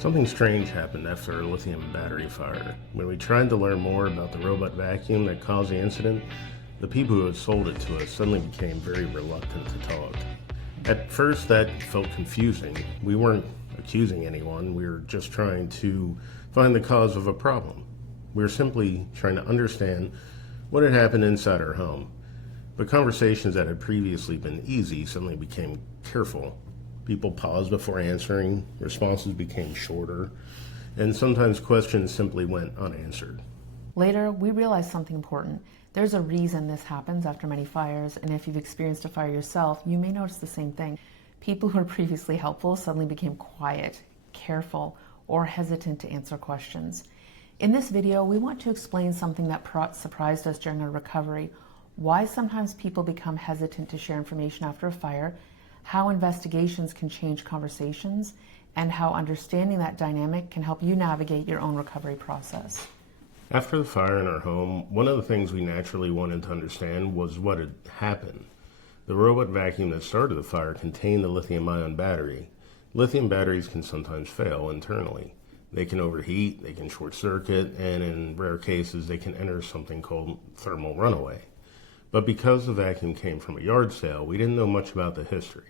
Something strange happened after a lithium battery fire. When we tried to learn more about the robot vacuum that caused the incident, the people who had sold it to us suddenly became very reluctant to talk. At first, that felt confusing. We weren't accusing anyone, we were just trying to find the cause of a problem. We were simply trying to understand what had happened inside our home. But conversations that had previously been easy suddenly became careful. People paused before answering, responses became shorter, and sometimes questions simply went unanswered. Later, we realized something important. There's a reason this happens after many fires, and if you've experienced a fire yourself, you may notice the same thing. People who were previously helpful suddenly became quiet, careful, or hesitant to answer questions. In this video, we want to explain something that surprised us during our recovery, why sometimes people become hesitant to share information after a fire, how investigations can change conversations, and how understanding that dynamic can help you navigate your own recovery process. After the fire in our home, one of the things we naturally wanted to understand was what had happened. The robot vacuum that started the fire contained the lithium-ion battery. Lithium batteries can sometimes fail internally. They can overheat, they can short circuit, and in rare cases they can enter something called thermal runaway. But because the vacuum came from a yard sale, we didn't know much about the history.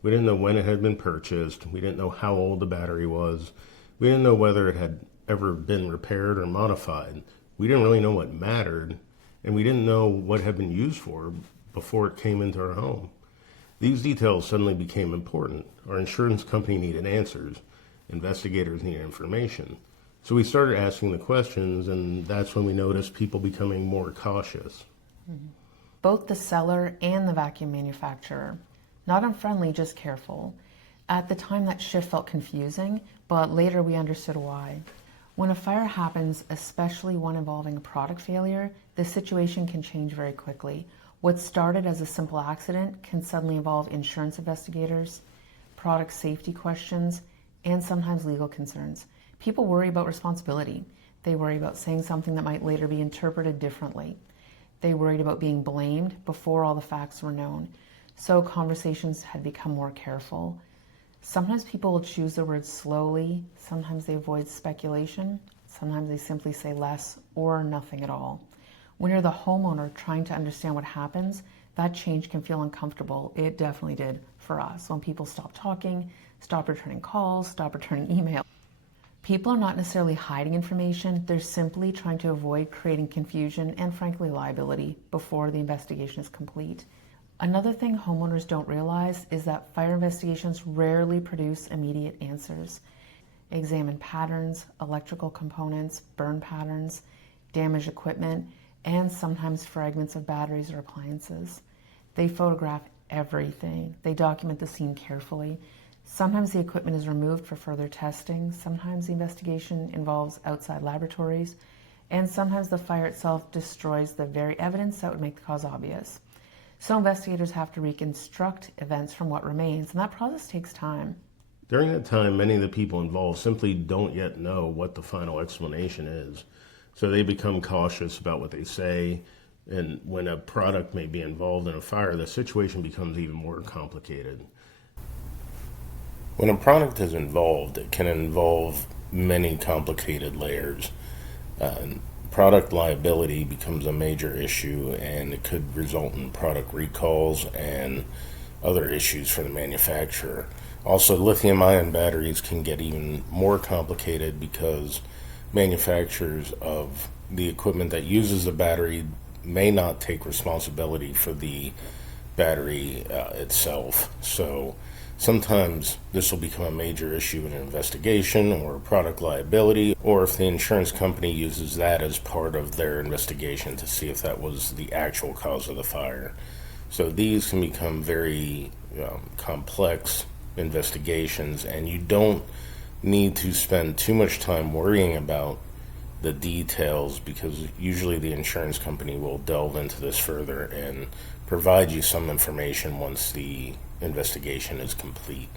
We didn't know when it had been purchased, we didn't know how old the battery was, we didn't know whether it had ever been repaired or modified. We didn't really know what mattered, and we didn't know what it had been used for before it came into our home. These details suddenly became important. Our insurance company needed answers. Investigators needed information. So we started asking the questions, and that's when we noticed people becoming more cautious. Both the seller and the vacuum manufacturer. Not unfriendly, just careful. At the time, that shift felt confusing, but later we understood why. When a fire happens, especially one involving a product failure, the situation can change very quickly. What started as a simple accident can suddenly involve insurance investigators, product safety questions, and sometimes legal concerns. People worry about responsibility. They worry about saying something that might later be interpreted differently. They worried about being blamed before all the facts were known. So conversations had become more careful. Sometimes people will choose their words slowly, sometimes they avoid speculation, sometimes they simply say less or nothing at all. When you're the homeowner trying to understand what happens, that change can feel uncomfortable. It definitely did for us when people stop talking, stop returning calls, stop returning emails. People are not necessarily hiding information, they're simply trying to avoid creating confusion and frankly liability before the investigation is complete. Another thing homeowners don't realize is that fire investigations rarely produce immediate answers. Examine patterns, electrical components, burn patterns, damaged equipment, and sometimes fragments of batteries or appliances. They photograph everything. They document the scene carefully. Sometimes the equipment is removed for further testing. Sometimes the investigation involves outside laboratories. And sometimes the fire itself destroys the very evidence that would make the cause obvious. So investigators have to reconstruct events from what remains, and that process takes time. During that time, many of the people involved simply don't yet know what the final explanation is. So they become cautious about what they say, and when a product may be involved in a fire, the situation becomes even more complicated. When a product is involved, it can involve many complicated layers. Product liability becomes a major issue, and it could result in product recalls and other issues for the manufacturer. Also, lithium-ion batteries can get even more complicated because manufacturers of the equipment that uses the battery may not take responsibility for the battery itself. So sometimes this will become a major issue in an investigation or product liability, or if the insurance company uses that as part of their investigation to see if that was the actual cause of the fire. So these can become very complex investigations, and you don't need to spend too much time worrying about the details, because usually the insurance company will delve into this further and provide you some information once the investigation is complete.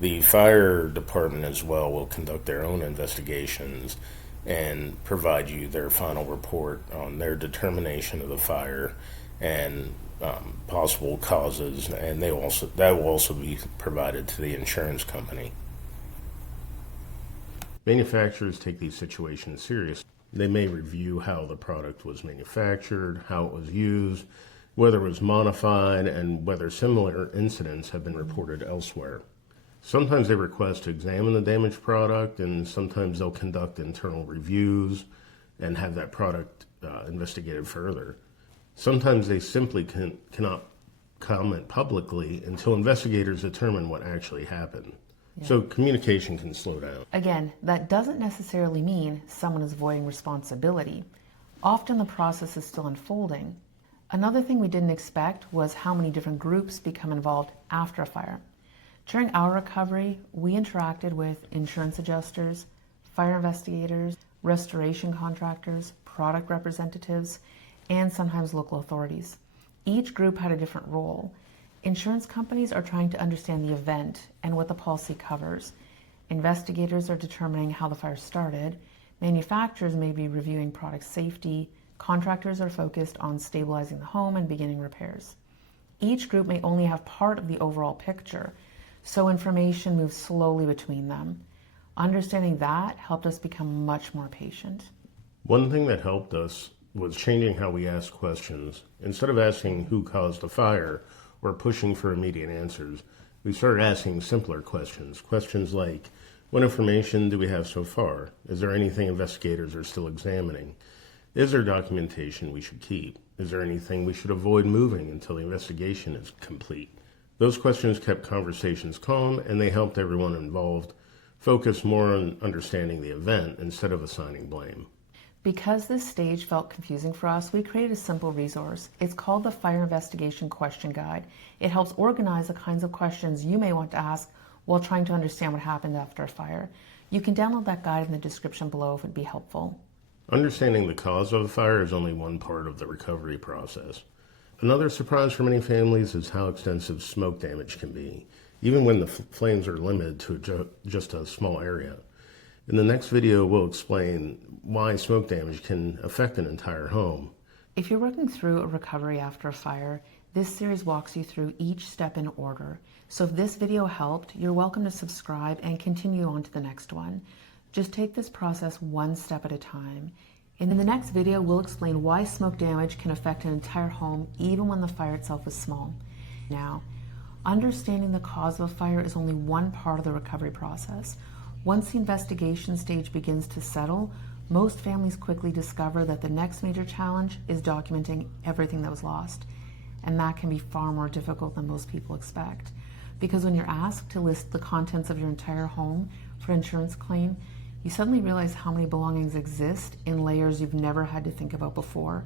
The fire department as well will conduct their own investigations and provide you their final report on their determination of the fire and possible causes, and that will also be provided to the insurance company. Manufacturers take these situations serious. They may review how the product was manufactured, how it was used, whether it was modified, and whether similar incidents have been reported elsewhere. Sometimes they request to examine the damaged product, and sometimes they'll conduct internal reviews and have that product investigated further. Sometimes they simply cannot comment publicly until investigators determine what actually happened. So communication can slow down. Again, that doesn't necessarily mean someone is avoiding responsibility. Often the process is still unfolding. Another thing we didn't expect was how many different groups become involved after a fire. During our recovery, we interacted with insurance adjusters, fire investigators, restoration contractors, product representatives, and sometimes local authorities. Each group had a different role. Insurance companies are trying to understand the event and what the policy covers. Investigators are determining how the fire started. Manufacturers may be reviewing product safety. Contractors are focused on stabilizing the home and beginning repairs. Each group may only have part of the overall picture, so information moves slowly between them. Understanding that helped us become much more patient. One thing that helped us was changing how we ask questions. Instead of asking who caused the fire or pushing for immediate answers, we started asking simpler questions. Questions like, what information do we have so far? Is there anything investigators are still examining? Is there documentation we should keep? Is there anything we should avoid moving until the investigation is complete? Those questions kept conversations calm, and they helped everyone involved focus more on understanding the event instead of assigning blame. Because this stage felt confusing for us, we created a simple resource. It's called the Fire Investigation Question Guide. It helps organize the kinds of questions you may want to ask while trying to understand what happened after a fire. You can download that guide in the description below if it would be helpful. Understanding the cause of the fire is only one part of the recovery process. Another surprise for many families is how extensive smoke damage can be, even when the flames are limited to just a small area. In the next video, we'll explain why smoke damage can affect an entire home. If you're working through a recovery after a fire, this series walks you through each step in order. So if this video helped, you're welcome to subscribe and continue on to the next one. Just take this process one step at a time. And in the next video, we'll explain why smoke damage can affect an entire home even when the fire itself is small. Now, understanding the cause of a fire is only one part of the recovery process. Once the investigation stage begins to settle, most families quickly discover that the next major challenge is documenting everything that was lost. And that can be far more difficult than most people expect. Because when you're asked to list the contents of your entire home for insurance claim, you suddenly realize how many belongings exist in layers you've never had to think about before.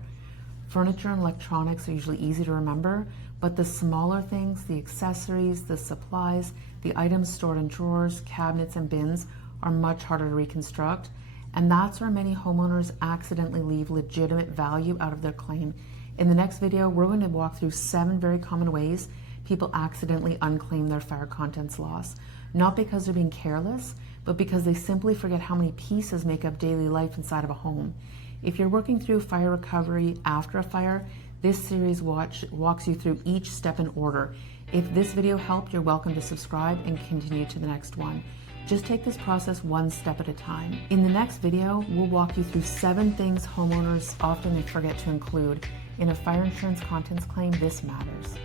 Furniture and electronics are usually easy to remember, but the smaller things, the accessories, the supplies, the items stored in drawers, cabinets, and bins are much harder to reconstruct. And that's where many homeowners accidentally leave legitimate value out of their claim. In the next video, we're going to walk through 7 very common ways people accidentally unclaim their fire contents loss. Not because they're being careless, but because they simply forget how many pieces make up daily life inside of a home. If you're working through fire recovery after a fire, this series walks you through each step in order. If this video helped, you're welcome to subscribe and continue to the next one. Just take this process one step at a time. In the next video, we'll walk you through 7 things homeowners often forget to include. In a fire insurance contents claim, this matters.